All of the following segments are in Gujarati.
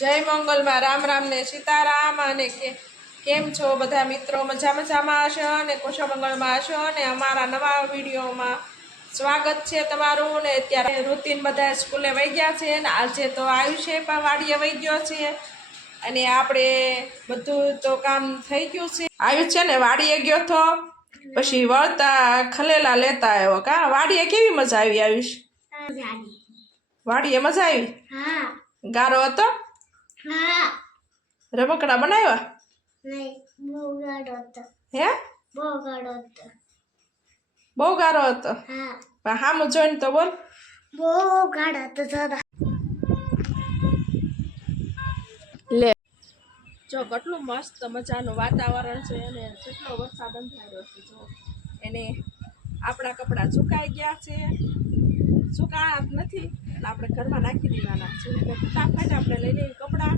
જય મંગલમાં રામ રામ ને સીતારામ અને કેમ છો બધા મિત્રો? મજામાં હશો અને કુશળ મંગળમાં હશો અને અમારા નવા વિડીયોમાં સ્વાગત છે તમારું. ને અત્યારે રૂટીન બધા સ્કૂલે વહી ગયા છે ને આજે તો આયુષે પણ વાડીએ વહી ગયો છે અને આપણે બધું તો કામ થઈ ગયું છે. આયુષ છે ને વાડીએ ગયો તો પછી વળતા ખલેલા લેતા આવ્યો. કા વાડીએ કેવી મજા આવી આયુષ? વાડીએ મજા આવી? ગારો હતો? રમકડા બનાવ્યા? હે બહુ ગારો હતો. હામું જોઈને તો બોલ. લે જો કેટલું મસ્ત મજાનું વાતાવરણ છે અને કેટલો વરસાદ અંધાર્યો છે. જો એને આપણા કપડાં સુકાઈ ગયા છે, સુકાયા નથી એટલે આપણે ઘરમાં નાખી દેવાના છે. એટલે ફટાફટ આપણે લઈ લઈએ કપડાં.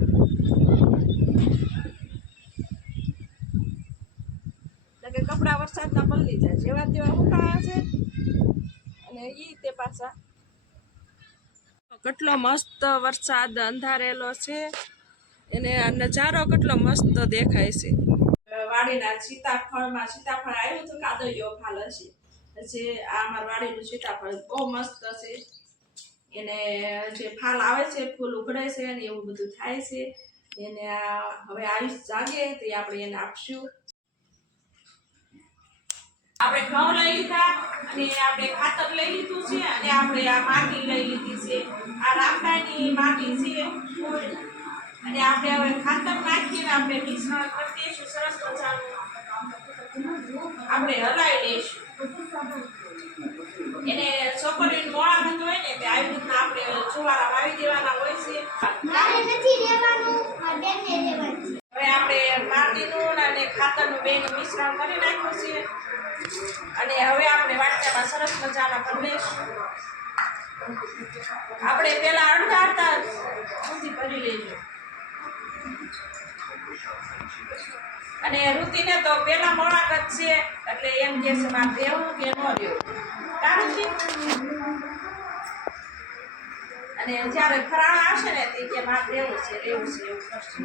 એટલે કે કપડાં વરસાદના પલળી જાય જેવા તેવા સુકાયા છે અને તે પાછા કેટલો મસ્ત વરસાદ અંધારેલો છે એને નજારો કેટલો મસ્ત દેખાય છે. વાડીના સીતાફળમાં સીતાફળ આવ્યું તો કાદરિયો ફાલ હશે. પછી આ અમારા વાડીનું સીતાફળ બહુ મસ્ત છે. એને જે ફાલ આવે છે, ફૂલ ઉઘડે છે અને એવું બધું થાય છે. એને હવે આયુષ જાગે તો આપણે એને આપશું. આપણે ઘઉં લઈ લીધા અને આપણે ખાતર લઈ લીધું છે અને આપણે આ માટી લઈ લીધી છે. આ રામડાની માટી છે અને આપણે હવે ખાતર નાખીને આપણે મિશ્રણ કરી દઈશું. સરસ મજાનું આપણે હલાવી દઈશું. એને છોકરીનું મોળા થતું હોય ને તે આવી રીતના આપણે જુવારા વાવી દેવાના હોય છે. હવે આપણે માટીનું અને ખાતરનું બેનું મિશ્રણ કરી નાખ્યું છે અને હવે આપણે વાટકામાં સરસ મજાના ભરી લઈશું. આપણે પેલા અડધા સુધી ભરી લઈશું અને ઋતિને તો પેલા મોળાક જ છે એટલે એમ કે છે મારે દેવું કે ન દેવું કારણ છે. અને જ્યારે ફરાળ આવશે ને તે કે મારે દેવું છે એવું કરશે.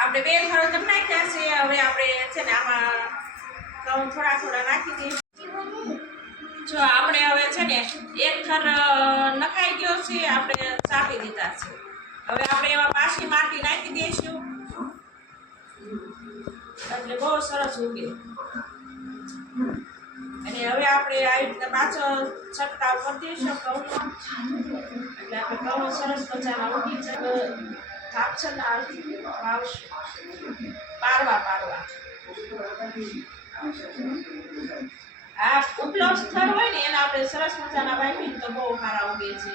આપણે બે થરો જમ નાખ્યા છે. હવે આપણે છે ને આમાં ઘઉં થોડા થોડા નાખી દઈએ. જો આપણે હવે છે ને એક થર નખાઈ ગયો છે, આપણે ચાપી દીધા છે. હવે આપણે એમાં પાછી માટી નાખી દઈશું એટલે બહુ સરસ ઉગે. અને હવે આપણે આવી રીતે પાછો છંટકાવ કરી દઈશું ઘઉંનો એટલે આપણે ઘઉં સરસ મજાના ઉગી જાય. કાપછન આવશે પારવા આ ઉપલો સ્થળ હોય ને એના આપણે સરસ મજાના વાપીને તો બહુ સારા ઉગે છે.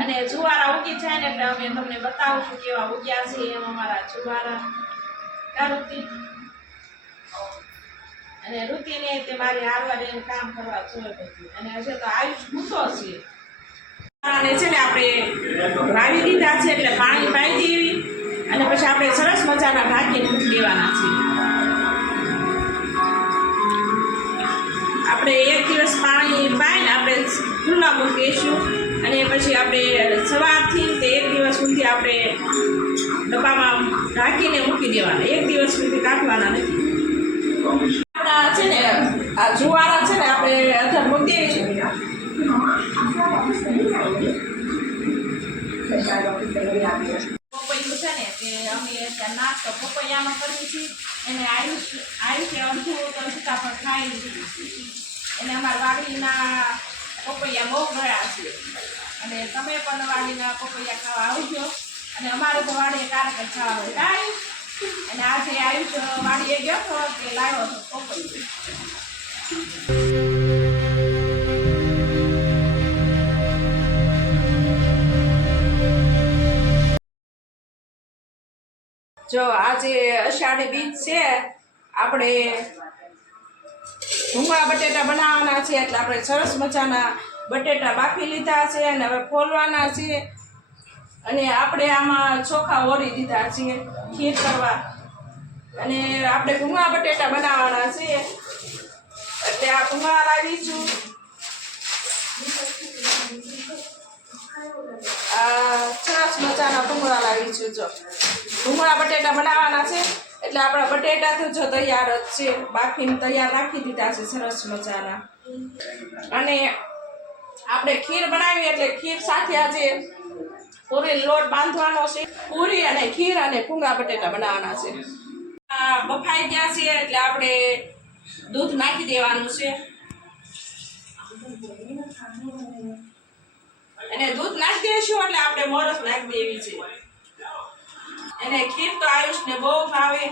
અને જુવારા ઉગી જાય ને એટલે અમે તમને બતાવશું કેવા ઉગ્યા છે એમ અમારા જુવારા. ઋતિ અને ઋતિને તે મારી હારવાર એનું કામ કરવા જોઈએ બધું. અને હજુ તો આયુષ મૂતો છે અને છે ને આપણે વાવી દીધા છે એટલે પાણી પાઈ દેવી અને પછી આપણે સરસ મજાના ઢાંકીને મૂકી દેવાના છે. આપણે એક દિવસ પાણી પાઈને આપણે ખુલ્લા મૂકીશું અને પછી આપણે સવારથી તે એક દિવસ સુધી આપણે ડબ્બામાં ઢાંકીને મૂકી દેવાના. એક દિવસ સુધી કાઢવાના નથી. આપણા છે ને આ જુવારા છે ને આપણે અધર મૂકી દેવી. પપૈયું છે ને તે અમે નાસ્તો પપૈયામાં કરીએ છીએ. એને આયુષે અડધું તો સીતાફળ ખાઈ લીધું. એને અમારા વાડીના પપૈયા બહુ ગળ્યા છે અને તમે પણ વાડીના પપૈયા ખાવા આવજો. અને અમારે તો વાડીએ કાર્યક્રમ ખાવા હોય કાંઈ. અને આજે આયુષ વાડીએ ગયો હતો તે લાવ્યો હતો પપૈયું. જો આજે અષાઢી બીજ છે. આપણે ભૂંગળા બટેટા બનાવવાના છે એટલે આપણે સરસ મજાના બટેટા બાફી લીધા છે અને હવે ફોલવાના છે. અને આપણે આમાં ચોખા ઓરી દીધા છે ખીર કરવા અને આપણે ભૂંગળા બટેટા બનાવવાના છે એટલે ભૂંગળા લાવી છું. સરસ મજાના ભૂંગળા લાવી છું. જો ભૂંગળા બટેટા બનાવવાના છે એટલે આપણા બટેટા તો જો તૈયાર જ છે, બાફીને તૈયાર રાખી દીધા છે સરસ મજાના. અને આપણે ખીર બનાવી એટલે ખીર સાથે આજે પૂરી લોટ બાંધવાનો છે. પૂરી અને ખીર અને ભૂંગળા બટેટા બનાવવાના છે. આ બફાઈ ગયા છે એટલે આપણે દૂધ નાખી દેવાનું છે. અને દૂધ નાખી દઈશું એટલે આપણે મોરસ નાખી દેવી છે. અને ખીર તો આયુષને બહુ ભાવે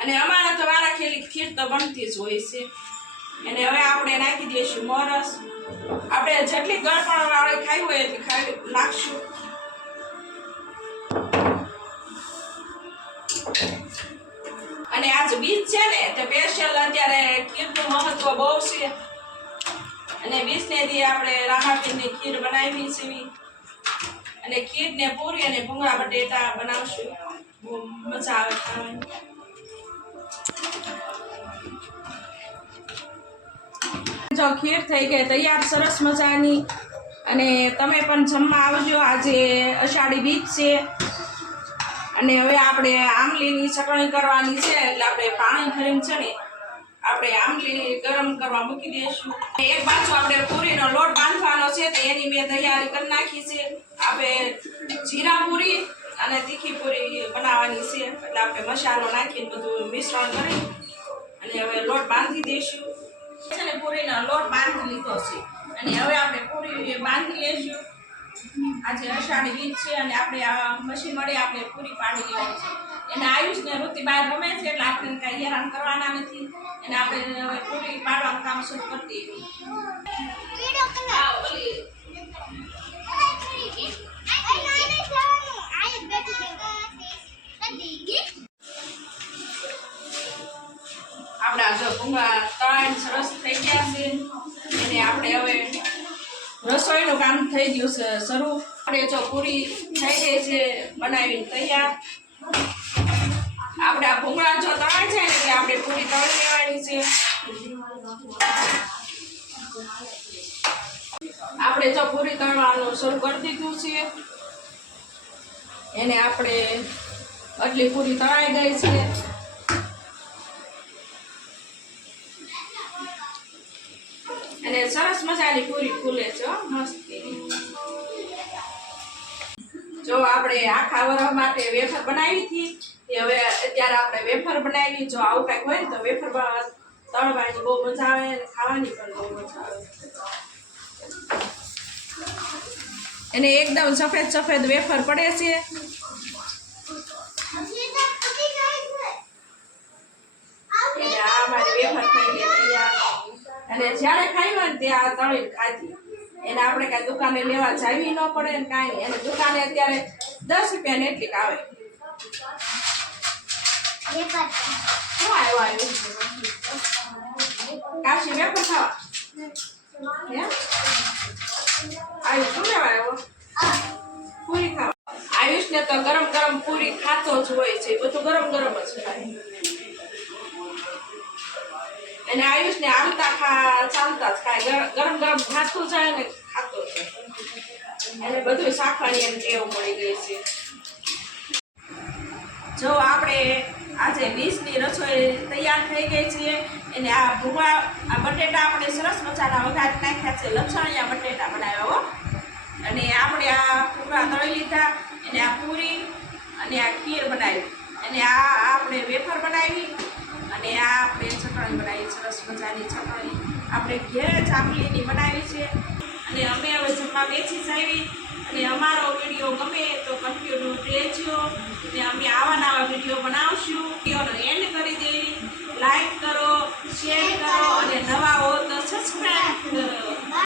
અને અમારે તો વારા ખેલી ખીર તો બનતી જ હોય છે. અને હવે આપણે નાખી દઈશું મોરસ. આપણે જેટલી ગળપણ વાળી ખાઈ હોય એટલી ખાઈ નાખશું. અને આજ બીજ છે ને તે સ્પેશિયલ અત્યારે ખીરનું મહત્વ બહુ છે. અને બીજને દી આપણે રામાપીરની ખીર બનાવી છે અને ખીરને પૂરી અને ભૂંગળા બટેટા બનાવશું. બહુ મજા આવે ખાવાની. જો ખીર થઈ ગઈ તૈયાર સરસ મજાની. અને તમે પણ જમવા આવજો. આજે અષાઢી બીજ છે અને હવે આપણે આમલીની ચટણી કરવાની છે એટલે આપણે પાણી ભરીને છે ને આપણે આમલી ગરમ કરવા મૂકી દઈશું. એક બાજુ આપણે પૂરીનો લોટ બાંધવાનો છે તો એની મેં તૈયારી કરી નાખી છે. આપણે જીરા પૂરી અને તીખી પૂરી બનાવવાની છે એટલે આપણે મસાલો નાખીને બધું મિશ્રણ કરી અને હવે લોટ બાંધી દઈશું. છે ને પૂરીનો લોટ બાંધી લીધો છે અને હવે આપણે પૂરી બાંધી લઈશું. આજે અષાઢી બીજ છે અને આપણે આ મશીન વડે આપણે પૂરી પાડી લેવાની છે. એને આયુષને ઋતિ બહાર રમે છે એટલે આપણે કાંઈ હેરાન કરવાના નથી. અને આપણે હવે પૂરી પાડવાનું કામ શરૂ કરી દઈએ. આપણા જો ભૂંગળા તળાઈને સરસ થઈ ગયા છે અને આપણે હવે રસોઈનું કામ થઈ ગયું છે શરૂ. આપણે જો પૂરી થઈ ગઈ છે બનાવીને તૈયાર. આપણે આ ભૂંગળા જો તળાય છે ને એટલે આપણે પૂરી તળી લેવાની છે. આપણે જો પૂરી તળવાનું શરૂ કરી દીધું છે. એને આપણે આટલી પૂરી તળાઈ ગઈ છે. અને સરસ મજાની પૂરી ફૂલે છે મસ્ત. જો આપણે આખા વરસ માટે વેફર બનાવી હતી હવે અત્યારે આપણે વેફર બનાવી. જો આવું કંઈક હોય ને તો વેફર તળવાની બહુ મજા આવે અને ખાવાની પણ બહુ મજા આવે. એને એકદમ સફેદ સફેદ વેફર પડે છે. અને આ મારી વેફર થઈ ગઈ તૈયાર. અને જ્યારે ખાઈ હોય ને ત્યાં તળીને ખાધી. એને આપણે કાંઈ દુકાને લેવા જાવી ન પડે ને કાંઈ નહીં. એને દુકાને અત્યારે 10 રૂપિયાની એટલીક આવે. શું આવ્યું કાશી વેફર ખાવા આયુષ શું લેવા આવ્યો? પૂરી ખાવા. આયુષને તો ગરમ ગરમ પૂરી ખાતો જ હોય છે. બધું ગરમ ગરમ જ ખાય. અને આયુષને હાલતા ચાલતા જ ખાય. ગરમ ગરમ ખાતું જાય ને ખાતો જાય. એને બધું શાકવાની એમ ટેવ મળી ગઈ છે. જો આપણે આજે બીજની રસોઈ તૈયાર થઈ ગઈ છે. એને આ ભૂંગળા આ બટેટા આપણે સરસ મજાના વઘારી નાખ્યા છે. લસણિયા બટેટા બનાવ્યા હો. અને આપણે આ ભૂંગળા તળી લીધા. એને આ પૂરી અને આ ખીર બનાવી અને આ આપણે વેફર બનાવી અને આ આપણે ચટણી બનાવી. સરસ મજાની ચટણી આપણે ઘેર જ આંબલીની બનાવી છે. અને અમે હવે જમવા બેસી જાવી. અને અમારો વિડીયો ગમે તો કન્ટિન્યુ રહેજો. અને અમે આવા નવા વિડીયો બનાવશું. વિડીયોનો એન્ડ કરી દેવી. લાઈક કરો,